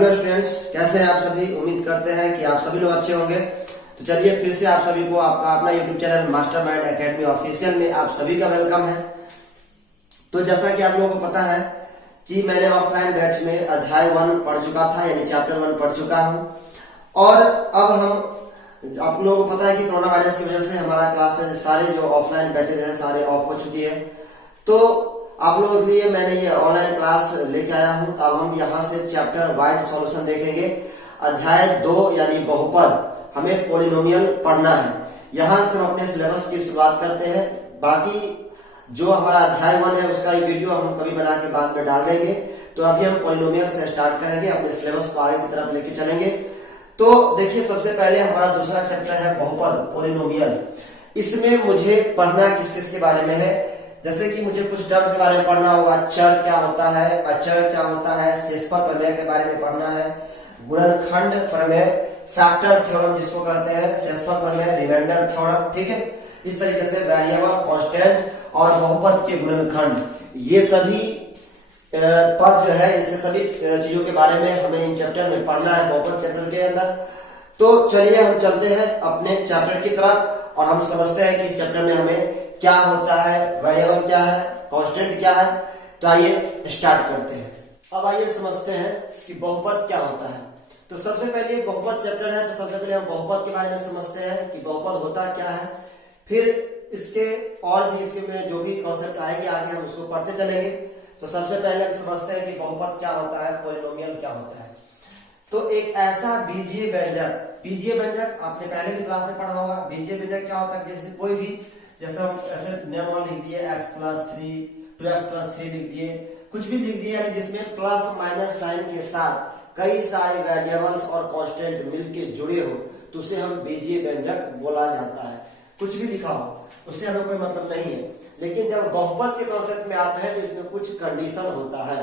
Hello students, कैसे हैं आप सभी। उम्मीद करते हैं कि आप सभी लोग अच्छे होंगे। तो चलिए फिर से आप सभी को आपका अपना YouTube channel mastermind academy official में आप सभी का वेलकम है। तो जैसा कि आप लोगों को पता है कि मैंने ऑफलाइन बैच में अध्याय 1 पढ़ चुका था, यानी चैप्टर 1 पढ़ चुका हूं। और अब हम आप लोगों को पता है कि कोरोना वायरस की वजह से हमारा क्लासेस सारे जो ऑफलाइन बैचेज हैं सारे ऑफ हो चुकी है। तो आप लोगों के लिए मैंने ये ऑनलाइन क्लास लेके आया हूं। अब हम यहाँ से चैप्टर वाइज सॉल्यूशन देखेंगे। अध्याय 2 यानी बहुपद, हमें पॉलिनोमियल पढ़ना है। यहाँ से हम अपने सिलेबस की शुरुआत करते हैं। बाकी जो हमारा अध्याय 1 है उसका वीडियो हम कभी बना के बाद में डाल देंगे। तो अभी हम पॉलिनोमियल से स्टार्ट करेंगे, अपने सिलेबस को आगे की तरफ लेके चलेंगे। तो देखिए, सबसे पहले हमारा दूसरा चैप्टर है बहुपद, पॉलिनोमियल। इसमें मुझे पढ़ना किस किस के बारे में है, जैसे कि मुझे कुछ टर्म्स के बारे में पढ़ना होगा। चर क्या होता है, अचर क्या होता है, शेषफल प्रमेय के बारे में पढ़ना है, गुणनखंड प्रमेय, फैक्टर थ्योरम जिसको कहते हैं, शेषफल प्रमेय, रिमाइंडर थ्योरम, ठीक है। इस तरीके से वेरिएबल, कांस्टेंट और बहुपद के गुणनखंड, ये सभी पद जो है, इनसे सभी चीजों के बारे में हमें इन चैप्टर में पढ़ना है, बहुपद चैप्टर के अंदर। तो चलिए हम चलते हैं अपने चैप्टर की तरफ और हम समझते हैं कि इस चैप्टर में हमें क्या होता है, वेरिएबल क्या है, कांस्टेंट क्या है। तो आइए स्टार्ट करते हैं। अब आइए समझते हैं कि बहुपद क्या होता है। तो सबसे पहले बहुपद चैप्टर है, तो सबसे पहले हम बहुपद के बारे में समझते हैं कि बहुपद होता क्या है। फिर इसके और भी इसके में जो भी कॉन्सेप्ट आएंगे आगे हम उसको पढ़ते चलेंगे। तो सबसे पहले हम समझते हैं कि बहुपद क्या होता है, पॉलिनोमियल क्या होता है। तो एक ऐसा बीजीय व्यंजक, बीजीय व्यंजक आपने पहले की क्लास में पढ़ा होगा। बीजीय व्यंजक क्या होता है, जैसे कोई भी, जैसे हम ऐसे नियम लिख दिए x+3, 2x+3 लिख दिए, कुछ भी लिख दिया, जिसमें प्लस माइनस साइन के साथ कई सारे वेरिएबल्स और कांस्टेंट मिलके जुड़े हो, तो उसे हम बीजीय व्यंजक बोला जाता है। कुछ भी लिखा हो उससे हमें कोई मतलब नहीं है। लेकिन जब बहुपद के कॉन्सेप्ट में आते हैं तो इसमें कुछ कंडीशन होता है।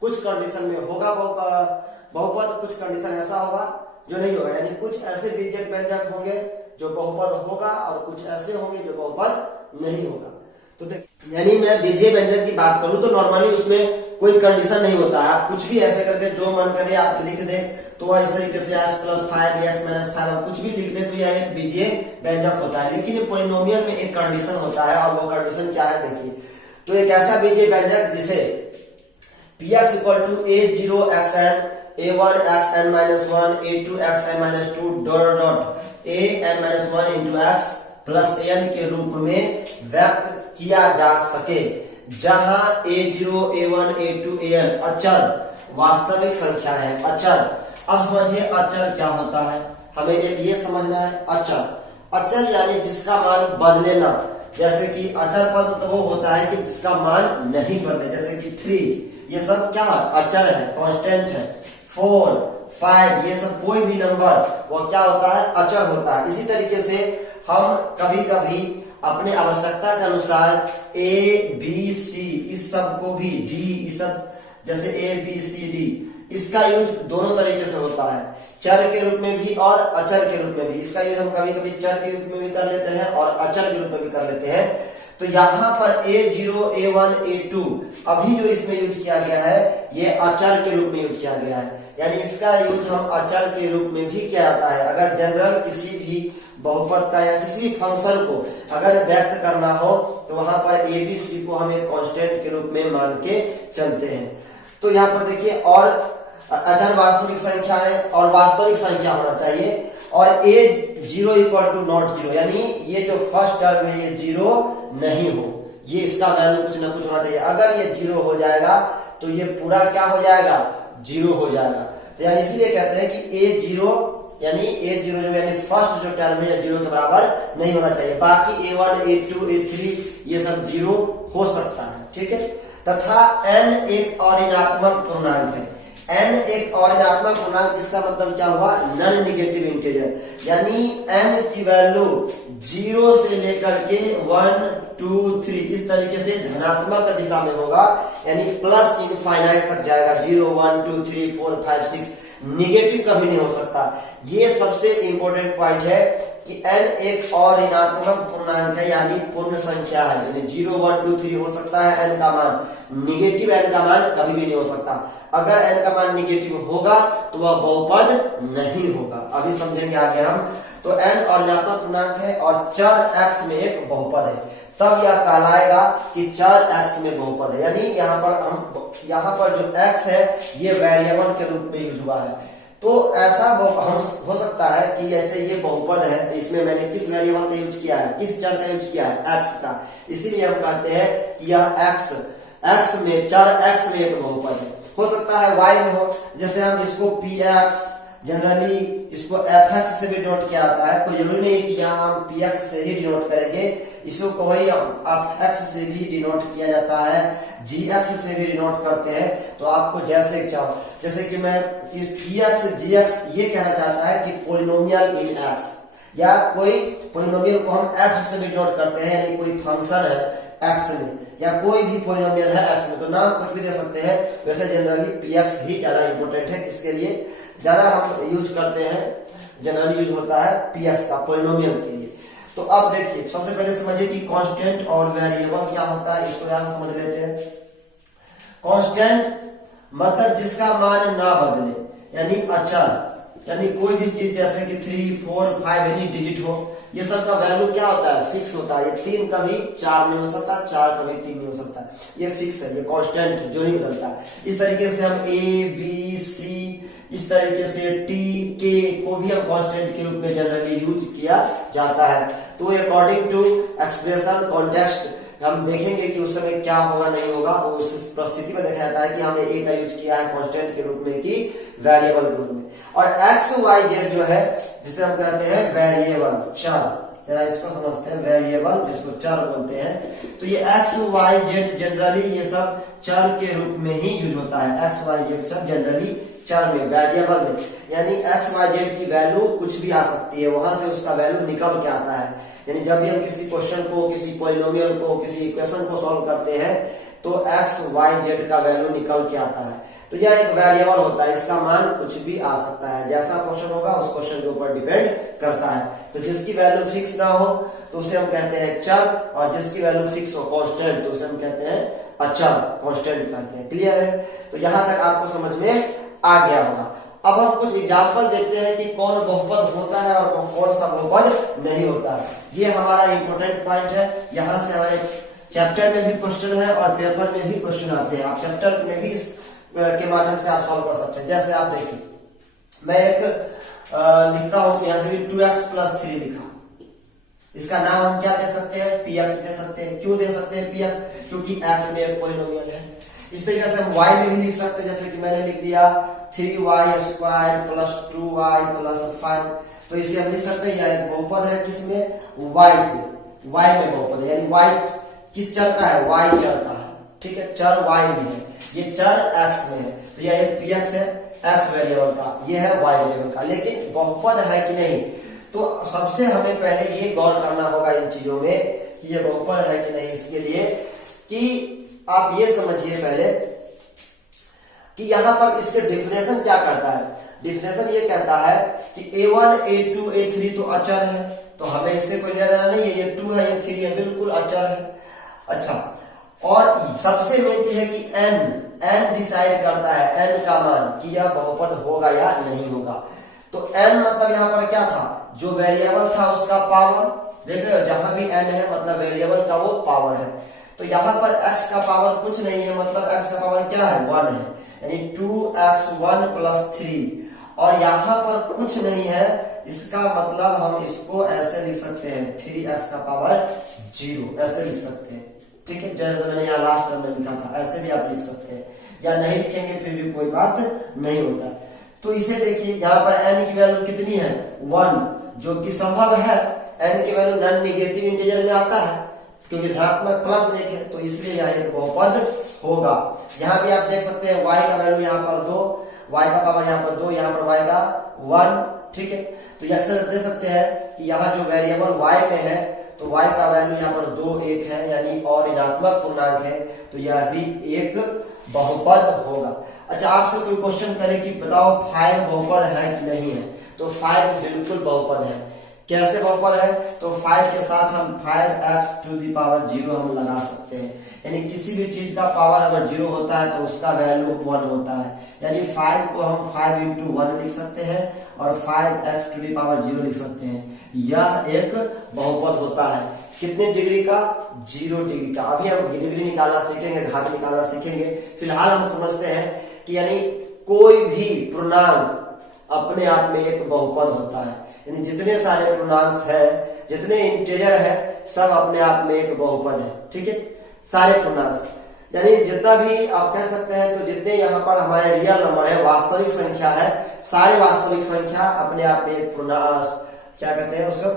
कुछ कंडीशन में होगा बहुपद, कुछ कंडीशन ऐसा होगा जो नहीं होगा। यानी कुछ ऐसे बीजीय व्यंजक होंगे जो बहुपद होगा और कुछ ऐसे होंगे जो बहुपद नहीं होगा। तो यानी मैं बीजीय व्यंजक की बात करूं तो नॉर्मली उसमें कोई कंडीशन नहीं होता है। आप कुछ भी ऐसे करके जो मन करे आप लिख दे, तो इस तरीके से x+5, x-5 कुछ भी लिख दे तो यह एक बीजीय व्यंजक होता है। लेकिन पॉलिनोमियल में एक कंडीशन होता है, और वो कंडीशन क्या है देखिए। तो एक ऐसा बीजीय व्यंजक जिसे px = a0xn a1 xn-1 a2 xn-2 (an-1 × x + an) के रूप में व्यक्त किया जा सके, जहां a0 a1 a2 an अचर वास्तविक संख्या है। अचर, अब समझिए अचर क्या होता है, हमें ये समझना है। अचर यानी जिसका मान बदले ना। जैसे कि अचर पद तो वो होता है कि जिसका मान नहीं बदले, जैसे कि 3, ये सब क्या अचर है, कांस्टेंट है। 4, 5, ये सब कोई भी नंबर वो क्या होता है, अचर होता है। इसी तरीके से हम कभी कभी अपने आवश्यकता के अनुसार A, B, C इस सब को भी, D इस सब, जैसे A, B, C, D, इसका यूज दोनों तरीके से होता है, चर के रूप में भी और अचर के रूप में भी। इसका यूज हम कभी कभी चर के रूप में भी कर लेते हैं और अचर के रूप में भी कर लेते हैं। तो यहाँ पर a0, a1, a2 अभी जो इसमें यूज किया गया है ये अचर के रूप में यूज किया गया है। यानी इसका यूज हम अचर के रूप में भी किया जाता है। अगर जनरल किसी भी बहुपद का या किसी भी फंक्शन को अगर व्यक्त करना हो तो वहां पर a, b, c को हम एक कांस्टेंट के रूप में मान के चलते हैं। तो यहाँ पर देखिए, और अचर वास्तविक संख्या है और वास्तविक संख्या होना चाहिए, और a0 = not 0, यानी ये जो फर्स्ट टर्म है ये 0 नहीं हो, ये इसका वैल्यू कुछ ना कुछ होना चाहिए। अगर ये 0 हो जाएगा तो ये पूरा क्या हो जाएगा, 0 हो जाएगा। तो यानी इसीलिए कहते हैं कि a0 यानी फर्स्ट जो टर्म है 0 के बराबर नहीं होना चाहिए। बाकी a1, a2, a3 ये सब 0 हो सकता है, ठीक है। तथा n एक और ऋणात्मक पूर्णांक है। n एक और ऋणात्मक पूर्णांक, इसका मतलब क्या हुआ, नॉन नेगेटिव इंटीजर। यानी n की वैल्यू 0 से लेकर के 1, 2, 3 इस तरीके से धनात्मक दिशा में होगा, यानी प्लस इनफाइनाइट तक जाएगा। 0, 1, 2, 3, 4, 5, 6 निगेटिव कभी नहीं हो सकता। ये सबसे इंपॉर्टेंट पॉइंट है कि n एक और ऋणात्मक पूर्णांक है यानी पूर्ण संख्या है, यानी 0 1 2 3 हो सकता है n का मान। निगेटिव n का मान कभी भी नहीं हो सकता। अगर n का मान निगेटिव होगा तो वह बहुपद नहीं होगा। अभी समझेंगे आगे हम। तो n और ऋणात्मक पूर्णांक है और चर x में एक बहुपद है, तब यह कहलाएगा कि चर x में बहुपद है। यानी यहाँ पर जो x है ये वेरिएबल के रूप में यूज हुआ है। तो ऐसा हम हो सकता है कि जैसे ये बहुपद है तो इसमें मैंने किस वेरिएबल का यूज किया है, किस चर का यूज किया है, x का। इसीलिए हम कहते हैं कि यह x में चर x में एक बहुपद है। हो सकता है y में हो, जैसे हम इसको px, जनरली इसको fx से भी डिनोट किया जाता है। कोई जरूरी नहीं कि यहाँ हम px से ही डिनोट करेंगे, इसको वही fx से भी डिनोट किया जाता है, gx से भी डिनोट करते हैं। तो आपको जैसे चाहो, जैसे कि मैं px gx ये कहना चाहता है कि पोलिनोमियल इन x, या कोई पोलिनोमियल को हम f से भी डिनोट करते हैं, यानी कोई फंक्शन है x में या कोई भी पोलिनोमियल है x में, तो नाम कुछ भी दे सकते हैं। वैसे जनरली px ही ज्यादा इंपॉर्टेंट है, इसके लिए ज्यादा हम यूज करते हैं, जनरली यूज होता है px का पोलिनोमियल के लिए। तो अब देखिए, सबसे पहले समझिए कि कांस्टेंट और वेरिएबल क्या होता है, इसको यहां समझ लेते हैं। कांस्टेंट मतलब जिसका मान ना बदले, यानी अचल, यानी कोई भी चीज जैसे कि 3 4 5 एनी डिजिट हो, ये सब का वैल्यू क्या होता है, फिक्स होता है। ये 3 कभी 4 नहीं हो सकता, 4 कभी 3 नहीं हो सकता, ये फिक्स है, ये कांस्टेंट जो नहीं बदलता। इस तरीके से हम a b c, इस तरीके से t k को भी हम कांस्टेंट के रूप में जनरली यूज किया जाता है। तो अकॉर्डिंग टू एक्सप्रेशन कॉन्टेक्स्ट हम देखेंगे कि उस समय क्या होगा नहीं होगा, उस परिस्थिति में देखा जाता है कि हमने a का यूज किया है कांस्टेंट के रूप में कि वेरिएबल के रूप में। और x y z जो है जिसे हम कहते हैं वेरिएबल, चर, जरा इसको समझते हैं, वेरिएबल जिसको चर बोलते हैं। तो ये x y z जनरली ये सब चर के रूप में ही यूज होता है। x y z सब जनरली चर में, वेरिएबल में, यानी x y z की वैल्यू कुछ भी आ सकती है, वहां से उसका वैल्यू निकल के आता है। यानी जब भी हम किसी क्वेश्चन को, किसी पॉलिनोमियल को, किसी इक्वेशन को सॉल्व करते हैं तो x y z का वैल्यू निकल के आता है। तो यह एक वेरिएबल होता है, इसका मान कुछ भी आ सकता है, जैसा क्वेश्चन होगा उस क्वेश्चन के ऊपर डिपेंड करता है। तो जिसकी वैल्यू फिक्स ना हो तो उसे हम कहते हैं चर, और जिसकी वैल्यू फिक्स हो कांस्टेंट तो उसे हम कहते हैं अचल, कांस्टेंट कहते हैं। क्लियर है? तो यहां तक आपको समझ में आ गया होगा। अब हम कुछ एग्जाम्पल देखते हैं कि कौन बहुपद होता है और कौन सा बहुपद नहीं होता है। ये हमारा इंपॉर्टेंट पॉइंट है, यहाँ से हमारे चैप्टर में भी क्वेश्चन है और पेपर में भी क्वेश्चन आते हैं। आप चैप्टर में भी के माध्यम से आप सॉल्व कर सकते हैं। जैसे आप देखिए, मैं एक लिखता हूं, यहाँ से 2x + 3 लिखा, इसका नाम हम क्या दे सकते हैं, px दे सकते हैं। क्यों दे सकते हैं px? क्योंकि x में एक पॉलिनोमियल है। इस तरीके से हम y में भी लिख सकते हैं, जैसे कि मैंने लिख दिया 3y² + 2y + 5, तो इसे हम लिख सकते हैं यह एक बहुपद है, किसमें, y पे, y में बहुपद है, यानी y किस चर का है, y चर का है। ठीक है, चर y में है, ये चर x में है, तो यह एक px है x वेरिएबल का, ये है y वेरिएबल का। लेकिन बहुपद है कि नहीं, तो सबसे हमें पहले ये गौर करना होगा इन चीजों में कि ये बहुपद है कि नहीं। इसके लिए कि आप ये समझिए पहले कि यहां पर इसके डिफिनेशन क्या कहता है। डिफिनेशन ये कहता है कि a1 a2 a3 तो अचर है, तो हमें इससे कोई लेना देना नहीं है, ये 2 है ये 3 है, बिल्कुल अचर है। अच्छा, और सबसे मेन चीज है कि n डिसाइड करता है, n का मान, कि यह बहुपद होगा या नहीं होगा। तो n मतलब यहाँ पर क्या था, जो वेरिएबल था उसका पावर, देख रहे हो, जहां भी n है मतलब वेरिएबल का वो पावर है। तो यहाँ पर x का पावर कुछ नहीं है, मतलब x का पावर क्या है, 1 है, यानी 2x1 + 3, और यहाँ पर कुछ नहीं है, इसका मतलब हम इसको ऐसे लिख सकते हैं 3x का पावर 0, ऐसे लिख सकते हैं। ठीक है, जैसे मैंने यहाँ लास्ट टर्म में लिखा था, ऐसे भी आप लिख सकते हैं, या नहीं लिखेंगे फिर भी कोई बात नहीं होता। तो इसे देखिए, यहाँ पर n की वैल्यू कितनी है, 1, जो कि संभव है, n की वैल्यू नॉन नेगेटिव इंटीजर में आता है, क्योंकि धनात्मक प्लस लिखे, तो इसलिए यह एक बहुपद होगा। यहाँ भी आप देख सकते हैं y का वैल्यू यहाँ पर 2, y का पावर यहाँ पर 2, यहाँ पर y का 1। ठीक है, तो ऐसे दे सकते हैं कि यहाँ जो वेरिएबल y में है तो y का वैल्यू यहाँ पर 2 1 है, यानी और ऋणात्मक पूर्णांक है, तो यह भी एक बहुपद होगा। अच्छा, आपसे कोई क्वेश्चन करे कि बताओ 5 बहुपद है कि नहीं है, तो 5 बिल्कुल बहुपद है। कैसे बहुपद है? तो 5 के साथ हम 5x टू दी पावर 0 हम लगा सकते हैं, यानी किसी भी चीज का पावर अगर 0 होता है तो उसका वैल्यू 1 होता है, यानी 5 को हम 5 इंटू 1 लिख सकते हैं और 5x टू दी पावर 0 लिख सकते हैं। यह एक बहुपद होता है। कितने डिग्री का? 0 डिग्री का। अभी हम डिग्री निकालना सीखेंगे, घात निकालना सीखेंगे। फिलहाल हम समझते हैं कि यानी कोई भी पूर्णांक अपने आप में एक बहुपद होता है, यानी जितने सारे पूर्णांक है, जितने इंटीजर है, सब अपने आप में एक बहुपद है। ठीक है, सारे पूर्णांक, यानी जितना भी आप कह सकते हैं, तो जितने यहाँ पर हमारे रियल नंबर है, वास्तविक संख्या है, सारे वास्तविक संख्या अपने आप में एक पूर्णांक, क्या कहते हैं उसको,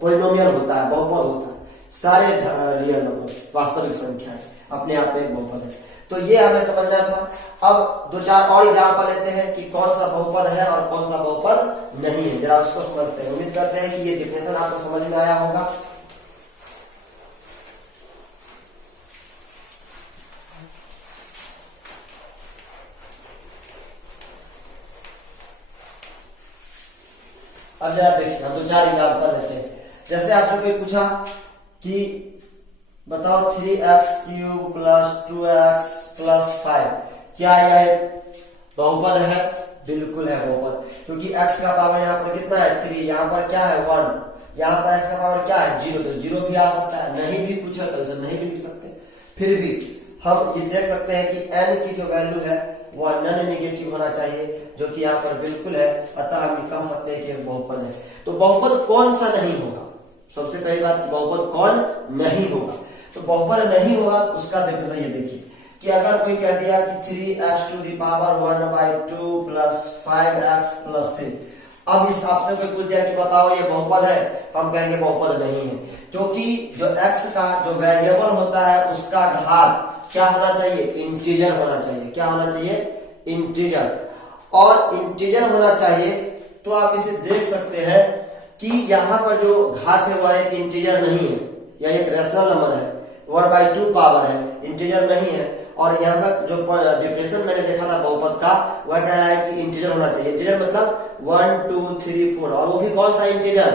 पॉलिनोमियल होता है, बहुपद होता है। सारे रियल नंबर वास्तविक संख्या है, अपने आप में एक बहुपद है। तो ये हमें समझना था। अब दो चार और एग्जाम्पल लेते हैं कि कौन सा बहुपद है और कौन सा बहुपद नहीं है, जरा उसको समझते हैं। उम्मीद करते हैं कि ये डिफिनेशन आपको समझ में आया होगा। अब जरा देखिए, हम दो चार एग्जाम्पल लेते हैं। जैसे आपसे कोई पूछा कि बताओ 3x cube plus 2x plus 5, क्या यह बहुपद है? बिल्कुल है बहुपद, क्योंकि x का पावर यहाँ पर कितना है? 3, यहाँ पर क्या है? 1, यहाँ पर x का पावर क्या है? 0, तो 0 भी आ सकता है, नहीं भी कुछ है तो इसे नहीं भी लिख सकते। फिर भी हम ये देख सकते हैं कि n की जो वैल्यू है वह नॉन नेगेटिव होना चाहिए, जो कि यहाँ पर बिल्कुल है, अतः हम कह सकते हैं कि एक बहुपद है। तो बहुपद कौन सा नहीं होगा? सबसे पहली बात, बहुपद कौन नहीं होगा? तो बहुपद नहीं होगा उसका देखना, ये देखिए कि अगर कोई कह दिया कि 3x to the power 1/2 plus 5x plus 3, अब इस आपसे कोई पूछ दिया कि बताओ ये बहुपद है, हम कहेंगे बहुपद नहीं है, क्योंकि जो x का जो वेरिएबल होता है उसका घात क्या होना चाहिए? इंटीजर होना चाहिए। क्या होना चाहिए? इंटीजर। और इंटीजर होना चाहिए तो आप इसे देख सकते हैं कि यहाँ पर जो घात है वह एक इंटीजर नहीं है, यह एक रैशनल नंबर है, 1/2 पावर है, इंटीजर नहीं है। और यहाँ पर जो डिफिनेशन मैंने देखा था बहुपद का, वह कह रहा है कि इंटीजर होना चाहिए। इंटीजर मतलब 1 2 3 4, और वो भी कौन सा इंटीजर?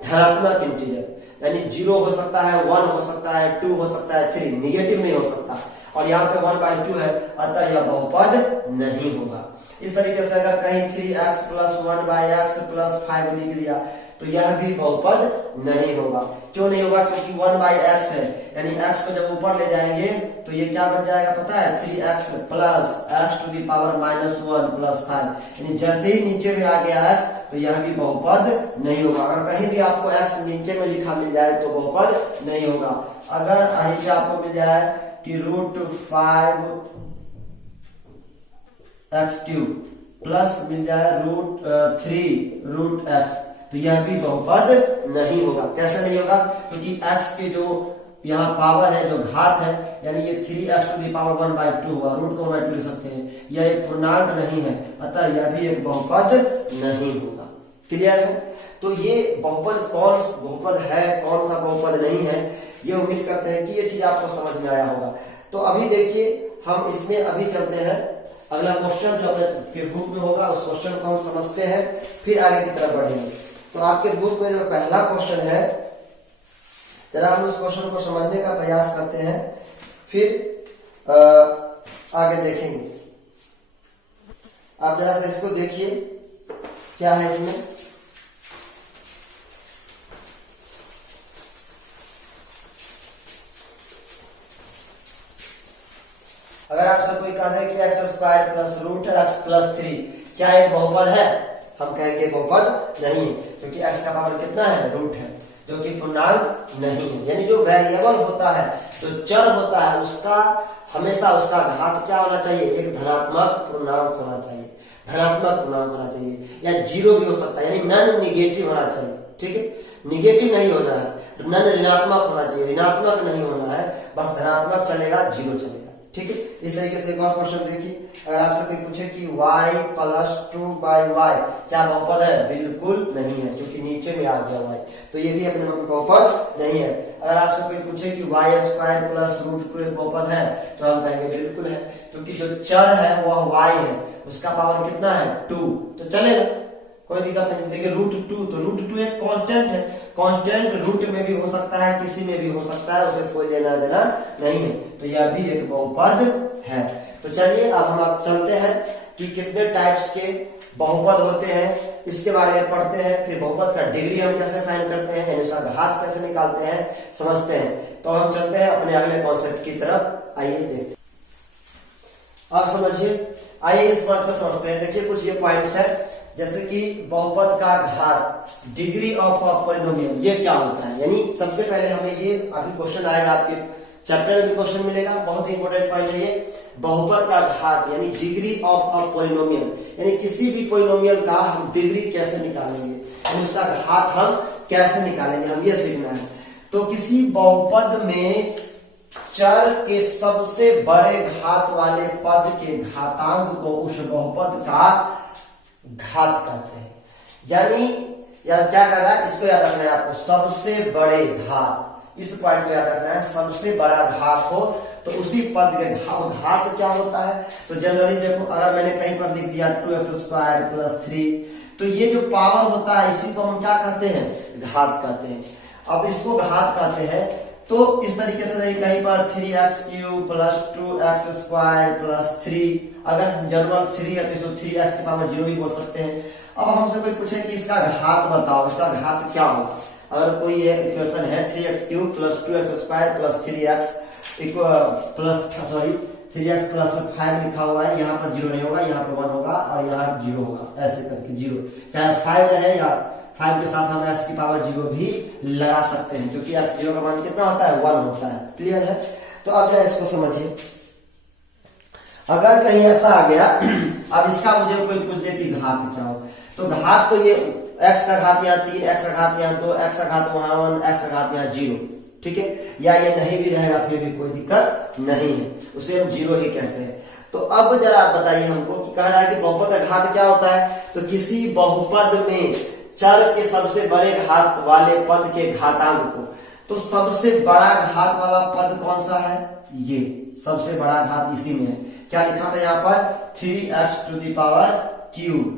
धनात्मक इंटीजर, यानी 0 हो सकता है, 1 हो सकता है, 2 हो सकता है, 3, निगेटिव नहीं हो सकता। और यहाँ पे 1/2 है, अतः यह बहुपद नहीं होगा। इस तरीके से अगर कहीं 3x प्लस 1/x प्लस 5 लिख दिया तो यह भी बहुपद नहीं होगा। क्यों नहीं होगा? क्योंकि 1/x है, यानी x को जब ऊपर ले जाएंगे तो ये क्या बन जाएगा पता है? 3x plus x to the power -1 plus 5, यानी जैसे ही नीचे में आ गया x तो यह भी बहुपद नहीं होगा। अगर कहीं भी आपको x नीचे में लिखा मिल जाए तो बहुपद नहीं होगा। अगर कहीं पे आपको मिल जाए कि √5 x क्यूब प्लस मिल जाए √3 √x, तो यह भी बहुपद नहीं होगा। कैसे नहीं होगा? क्योंकि x के जो यहाँ पावर है, जो घात है, यानी ये 3x टू दी पावर 1/2 होगा, रूट को 1/2 लिख सकते हैं, यह एक पूर्णांक नहीं है, अतः यह भी एक बहुपद नहीं होगा। क्लियर है? तो ये बहुपद कौन बहुपद है, कौन सा बहुपद नहीं है, ये उम्मीद करते हैं कि ये चीज आपको समझ में आया होगा। तो अभी देखिए, हम इसमें अभी चलते हैं अगला क्वेश्चन जो आपके बुक में होगा, उस क्वेश्चन को हम समझते हैं, फिर आगे की तरफ बढ़ेंगे। तो आपके बुक में जो पहला क्वेश्चन है, जरा हम उस क्वेश्चन को समझने का प्रयास करते हैं, फिर आगे देखेंगे। आप जरा सा इसको देखिए, क्या है इसमें। अगर आपसे कोई कह दे कि x² प्लस √x प्लस 3 क्या एक बहुपद है, हम कहेंगे बहुपद नहीं, क्योंकि x का पावर कितना है? रूट है, जो कि पूर्णांक नहीं है। यानी जो वेरिएबल होता है, जो चर होता है, उसका हमेशा उसका घात क्या होना चाहिए? एक धनात्मक पूर्णांक होना चाहिए, धनात्मक पूर्णांक होना चाहिए, या 0 भी हो सकता है, यानी नॉन निगेटिव होना चाहिए। ठीक है, निगेटिव नहीं होना है, नॉन ऋणात्मक होना चाहिए, ऋणात्मक नहीं होना है, बस धनात्मक चलेगा, 0 चलेगा। ठीक है, इस तरीके से एक और क्वेश्चन देखिए। अगर आपसे कोई पूछे कि y प्लस 2/y क्या बहुपद है? बिल्कुल नहीं है, क्योंकि नीचे में आ गया y, तो ये भी अपने में बहुपद नहीं है। अगर आपसे कोई पूछे कि y² प्लस √2 एक बहुपद है, तो हम कहेंगे बिल्कुल है, क्योंकि जो चर है वह y है, उसका पावर कितना है? 2, तो चलेगा। कोई दिक्कत नहीं। देखिए √2, तो √2 एक कांस्टेंट है, कांस्टेंट रूट में भी हो सकता है, किसी में भी हो सकता है, उसे कोई लेना देना नहीं है। तो यह भी एक बहुपद है। तो चलिए अब हम आप चलते हैं कि कितने टाइप्स के बहुपद होते हैं, इसके बारे में पढ़ते हैं। फिर बहुपद का डिग्री हम कैसे फाइंड करते हैं, यानी उसका घात कैसे निकालते हैं, समझते हैं। तो हम चलते हैं अपने अगले कॉन्सेप्ट की तरफ। आइए देखते हैं। अब समझिए, आइए इस बात को समझते हैं। देखिए कुछ ये पॉइंट्स है, जैसे कि बहुपद का घात, डिग्री ऑफ अ पॉलिनोमियल, ये क्या होता है। यानी सबसे पहले हमें ये अभी क्वेश्चन आएगा, आपके चैप्टर में भी क्वेश्चन मिलेगा, बहुत ही इंपॉर्टेंट पॉइंट है ये। बहुपद का घात यानी डिग्री ऑफ अ पॉलिनोमियल, यानी किसी भी पॉलिनोमियल का हम डिग्री कैसे निकालेंगे, यानी उसका घात हम कैसे निकालेंगे, हम ये सीखना है। तो किसी बहुपद में चर के सबसे बड़े घात वाले पद के घातांक को उस बहुपद का घात कहते हैं। यानी यार क्या कर रहा है, इसको याद रखना है आपको, सबसे बड़े घात, इस पॉइंट को याद रखना है। सबसे बड़ा घात हो तो उसी पद के घात क्या होता है। तो जनरली देखो, अगर मैंने कहीं पर लिख दिया 2x² + 3, तो ये जो पावर होता है इसी को हम क्या कहते हैं, घात कहते हैं। अब इसको घात कहते हैं, तो इस तरीके से नहीं, कहीं पर 3x³ + 2x² + 3, अगर जनरल 3 है तो इसको 3x की पावर 0 ही बोल सकते हैं। अब हमसे कोई पूछे कि इसका घात बताओ, इसका घात क्या होगा। अगर कोई ये इक्वेशन है 3x³ + 2x² + 3x +3x + 5 लिखा हुआ है, यहाँ पर 0 नहीं होगा, यहाँ पर 1 होगा और यहाँ 0 होगा, ऐसे करके 0, चाहे 5 रहे या 5 के साथ हम x की पावर 0 भी लगा सकते हैं, क्योंकि x 0 का मान कितना होता है, 1 होता है। क्लियर है। तो अब जरा इसको समझिए, अगर कहीं ऐसा आ गया, अब इसका मुझे कोई पूछ दे कि घात क्या हो, तो घात तो ये x का घात यहाँ 3, x का घात यहाँ 2, x का घात वहां 1, x का घात यहाँ 0, ठीक है। या ये नहीं भी रहेगा फिर भी कोई दिक्कत नहीं है, उसे हम 0 ही कहते हैं। तो अब जरा आप बताइए हमको कि कह रहा है कि बहुपद का घात क्या होता है। तो किसी बहुपद में चर के सबसे बड़े घात वाले पद के घातांक को, तो सबसे बड़ा घात वाला पद कौन सा है, ये सबसे बड़ा घात इसी में है। क्या लिखा था यहाँ पर, 3x⁵,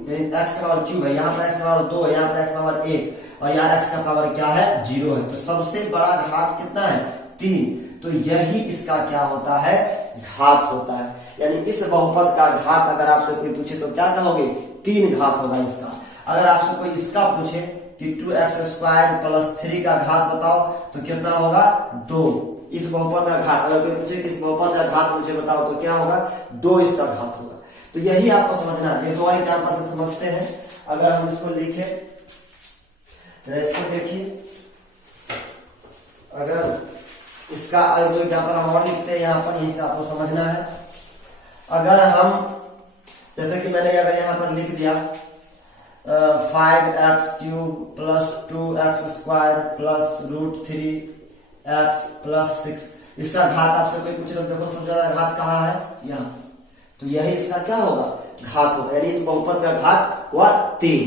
यानी x का पावर क्यूब है, यहाँ पर x का पावर 2 है, यहाँ पर x का पावर 1 और यहाँ x का पावर क्या है, 0 है। तो सबसे बड़ा घात कितना है, 3। तो यही इसका क्या होता है, घात होता है। यानी इस बहुपद का घात अगर आपसे कोई पूछे तो क्या कहोगे, 3 घात होगा इसका। अगर आपसे कोई इसका पूछे कि 2x² + 3 का घात बताओ, तो कितना होगा, 2। इस बहुपद का घात अगर कोई पूछे कि इस बहुपद का घात मुझे बताओ, तो क्या होगा, 2 इसका घात होगा। तो यही आपको समझना है, ये तो वही यहाँ पर से समझते हैं। अगर हम इसको लिखे, इसको देखिए, अगर इसका यहाँ पर हम और लिखते हैं, यहाँ पर यही से आपको समझना है। अगर हम जैसे कि मैंने अगर यहाँ पर लिख दिया 5x³ + 2x² + √3x + 6, इसका घात आपसे कोई पूछे तो देखो सबसे ज्यादा घात कहाँ है, यहाँ। तो यही इसका क्या होगा, घात होगा। यानी इस बहुपद का घात हुआ 3।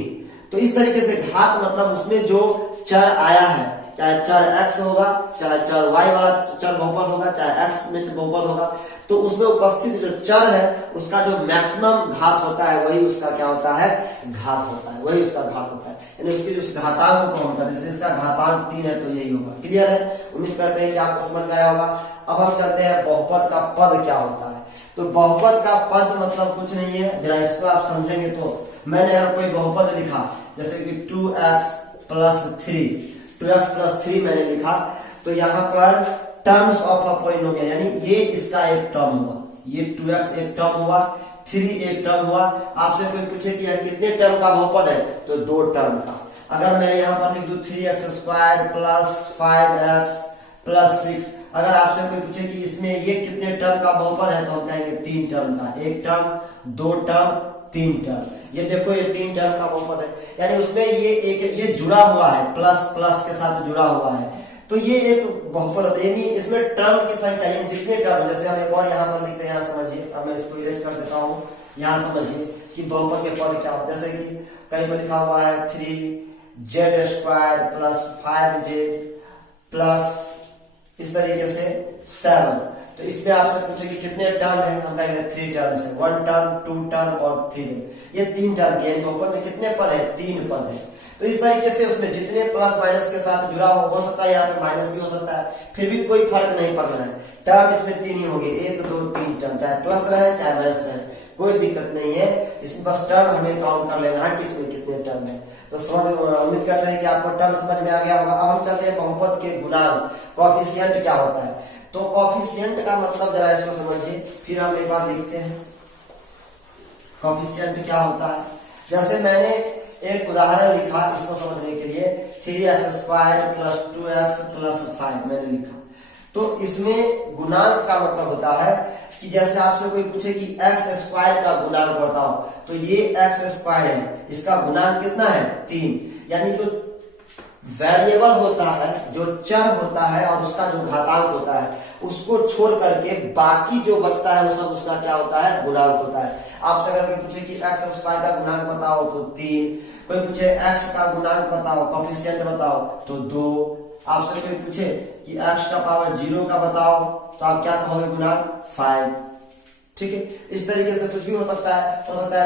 तो इस तरीके से घात मतलब उसमें जो चर आया है, चाहे चर x होगा, चाहे चर y वाला चर बहुपद होगा, चाहे x में बहुपद होगा, तो उसमें उपस्थित जो चर है उसका जो मैक्सिमम घात होता है वही उसका क्या होता है, घात होता है, वही उसका घात होता है। यानी उसकी उस घातांक को हम करते हैं, इसका घातांक 3 है तो यही होगा। क्लियर है, उम्मीद करते हैं कि आपको समझ में आया होगा। अब हम चलते हैं बहुपद का पद क्या होता है। तो बहुपद का पद मतलब कुछ नहीं है, जरा इसको आप समझेंगे तो, मैंने यहाँ कोई बहुपद लिखा जैसे कि 2x + 3 मैंने लिखा, तो यहाँ पर टर्म्स ऑफ अ पॉलिनोमियल, यानी ये इसका एक टर्म हुआ, ये 2x एक टर्म हुआ, 3 एक टर्म हुआ। आपसे कोई पूछे कि यह कितने टर्म का बहुपद है, तो 2 टर्म का। अगर मैं यहाँ पर लिख दूं 3x² + 5x + 6, अगर आपसे कोई पूछे कि इसमें ये कितने टर्म का बहुपद है, तो हम कहेंगे 3 टर्म का, 1 टर्म, 2 टर्म, 3 टर्म। ये देखो ये 3 टर्म का बहुपद है, यानी उसमें ये जुड़ा हुआ है, प्लस के साथ जुड़ा हुआ है, तो ये एक बहुपद होता है। यानी इसमें टर्म की संख्या, यानी जितने टर्म, जैसे हम एक और यहाँ पर लिखते हैं, यहाँ समझिए, अब मैं इसको इरेज कर देता हूँ, यहाँ समझिए कि बहुपद के पद क्या होते हैं। जैसे कि कहीं पर लिखा हुआ है 3z² + 5z प्लस इस तरीके से 7, तो इसमें आपसे पूछे कि कितने टर्म है, हम कहेंगे 3 टर्म्स है, 1 टर्म, 2 टर्म और 3 टर्म। ये 3 टर्म के बहुपद में कितने पद है, 3 पद है। तो इस तरीके से उसमें जितने प्लस माइनस के साथ जुड़ा हो सकता है, यहाँ पे माइनस भी हो सकता है, फिर भी कोई फर्क नहीं पड़ना है। टर्म इसमें 3 ही होंगे, 1 2 3 टर्म, चाहे प्लस रहे चाहे माइनस रहे, कोई दिक्कत नहीं है। इसमें बस टर्म हमें काउंट कर लेना है कि इसमें कितने टर्म है। तो उम्मीद करते हैं कि आपको टर्म समझ में आ गया होगा। अब हम चलते हैं बहुपद के गुणांक, कोएफिशिएंट क्या होता है। तो कोएफिशिएंट का मतलब जरा इसको समझिए, फिर हम एक बार देखते हैं कोएफिशिएंट क्या होता है। जैसे मैंने एक उदाहरण लिखा इसको समझने के लिए, 3x² + 2x + 5 मैंने लिखा। तो इसमें गुणांक का मतलब होता है कि जैसे आपसे कोई पूछे कि x² का गुणांक बताओ, तो ये x² है, इसका गुणांक कितना है, 3। यानी जो वेरिएबल होता है, जो चर होता है और उसका जो घातांक होता है, उसको छोड़ करके बाकी जो बचता है वो सब उसका क्या होता है, गुणांक होता है। आपसे अगर कोई पूछे कि x² का गुणांक बताओ तो 3, कोई पूछे x का गुणांक बताओ, कोएफिशिएंट बताओ तो 2, आपसे कोई पूछे कि x का पावर 0 का बताओ तो आप क्या कहोगे, गुणांक 5। ठीक है, इस तरीके से कुछ भी हो सकता है।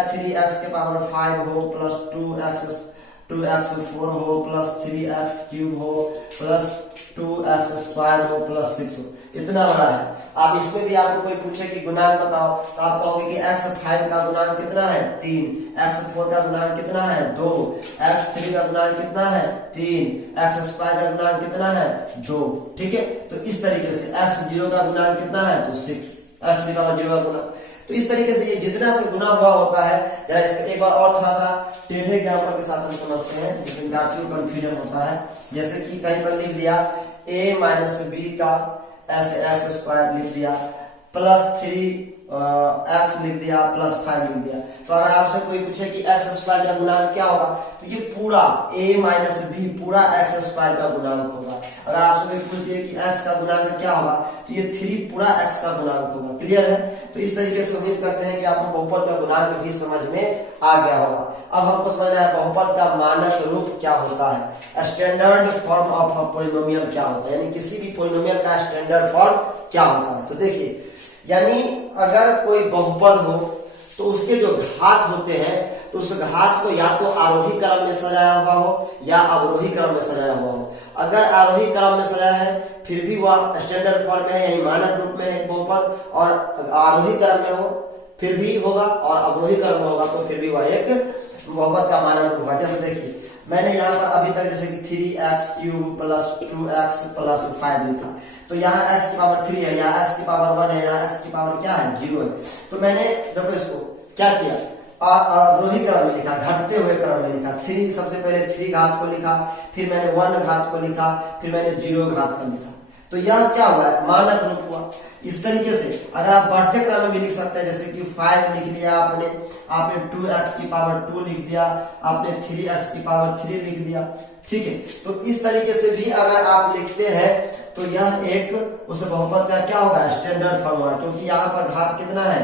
3x के पावर 5 हो प्लस 2x4 हो प्लस 3x³ हो प्लस 2x² हो प्लस 6 हो, इतना बड़ा है। आप इसमें भी आपको कोई पूछे कि गुणांक बताओ तो आप कहोगे कि x5 का गुणांक कितना है, 3, x4 का गुणांक कितना है, 2, x3 का गुणांक कितना है, 3, x² का गुणांक कितना है, 2। ठीक है, तो इस तरीके से x0 का गुणांक कितना है, तो 6, x3 का 0 का गुणांक। तो इस तरीके से ये जितना से गुना हुआ होता है, जरा इसको एक बार और थोड़ा सा टेढ़े एग्जांपल के साथ हम समझते हैं, जिसमें विद्यार्थियों को कंफ्यूजन होता है। जैसे कि कहीं पर लिख दिया a - b का ऐसे x² लिख दिया प्लस 3x लिख दिया प्लस 5 लिख दिया। तो अगर आपसे कोई पूछे कि x² का गुणांक क्या होगा, तो ये पूरा a - b पूरा x² का गुणांक होगा। अगर आपसे कोई पूछ दिए कि x का गुणांक क्या होगा, तो ये 3 पूरा x का गुणांक होगा। क्लियर है। तो इस तरीके से उम्मीद करते हैं कि आपको बहुपद का गुणांक भी समझ में आ गया होगा। अब हमको समझना है बहुपद का मानक रूप क्या होता है, standard form of a polynomial क्या होता है, यानी किसी भी पॉलिनोमियल का स्टैंडर्ड फॉर्म क्या होता है। तो देखिए, यानी अगर कोई बहुपद हो तो उसके जो घात होते हैं, तो उस घात को या तो आरोही क्रम में सजाया हुआ हो या अवरोही क्रम में सजाया हुआ हो। अगर आरोही क्रम में सजाया है फिर भी वह स्टैंडर्ड फॉर्म में है, यानी मानक रूप में है बहुपद, और आरोही क्रम में हो फिर भी होगा, और अवरोही क्रम में होगा तो फिर भी वह एक बहुपद का मानक रूप होगा। जैसे देखिए, मैंने यहाँ पर अभी तक जैसे कि 3x³ प्लस 2x प्लस 5 लिखा, तो यहाँ x की पावर 3 है, यहाँ x की पावर 1 है, यहाँ x की पावर क्या है, 0 है। तो मैंने देखो इसको क्या किया, आरोही क्रम में लिखा, घटते हुए क्रम में लिखा। 3 सबसे पहले 3 घात को लिखा, फिर मैंने 1 घात को लिखा, फिर मैंने 0 घात को लिखा। तो यह क्या हुआ, मानक रूप हुआ। इस तरीके से अगर आप बढ़ते क्रम में भी लिख सकते हैं, जैसे कि 5 लिख लिया आपने 2x की पावर 2 लिख दिया, आपने 3x की पावर 3 लिख दिया। ठीक है, तो इस तरीके से भी अगर आप लिखते हैं तो यह एक उस बहुपद का क्या होगा, स्टैंडर्ड फॉर्म होगा। क्योंकि यहाँ पर घात कितना है,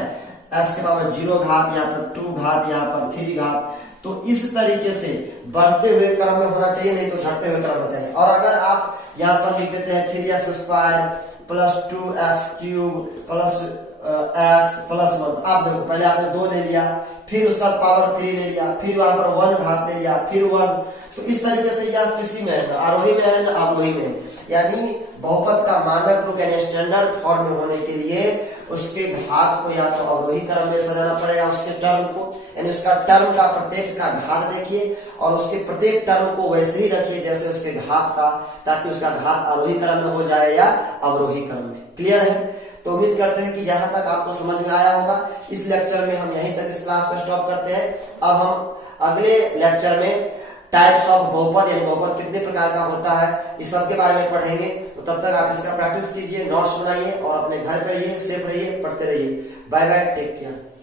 x के पावर 0 घात, यहाँ पर 2 घात, यहाँ पर 3 घात। तो इस तरीके से बढ़ते हुए क्रम में होना चाहिए, नहीं तो घटते हुए क्रम में चाहिए। और अगर आप यहाँ पर लिख देते हैं 3x² plus 2x³ plus x plus 1, आप देखो पहले आपने 2 ले लिया, फिर उसका पावर 3 ले लिया, फिर वहां पर 1 घात ले लिया, फिर 1। तो इस तरीके से यह किसी में है, आरोही में है ना अवरोही में। यानी बहुपद का मानक रूप यानी स्टैंडर्ड फॉर्म में होने के लिए उसके घात को या तो अवरोही क्रम में सजाना पड़ेगा, उसके टर्म को, यानी उसका टर्म का प्रत्येक का घात देखिए और उसके प्रत्येक टर्म को वैसे ही रखिए जैसे उसके घात का, ताकि उसका घात आरोही क्रम में हो जाए या अवरोही क्रम में। क्लियर है। तो उम्मीद करते हैं कि यहाँ तक आपको समझ में आया होगा। इस लेक्चर में हम यहीं तक इस क्लास को स्टॉप करते हैं। अब हम अगले लेक्चर में टाइप्स ऑफ बहुपद यानी बहुपद कितने प्रकार का होता है, इस सब के बारे में पढ़ेंगे। तो तब तक आप इसका प्रैक्टिस कीजिए, नोट्स बनाइए और अपने घर पे रहिए, सेफ रहिए, पढ़ते रहिए। Bye bye, take care.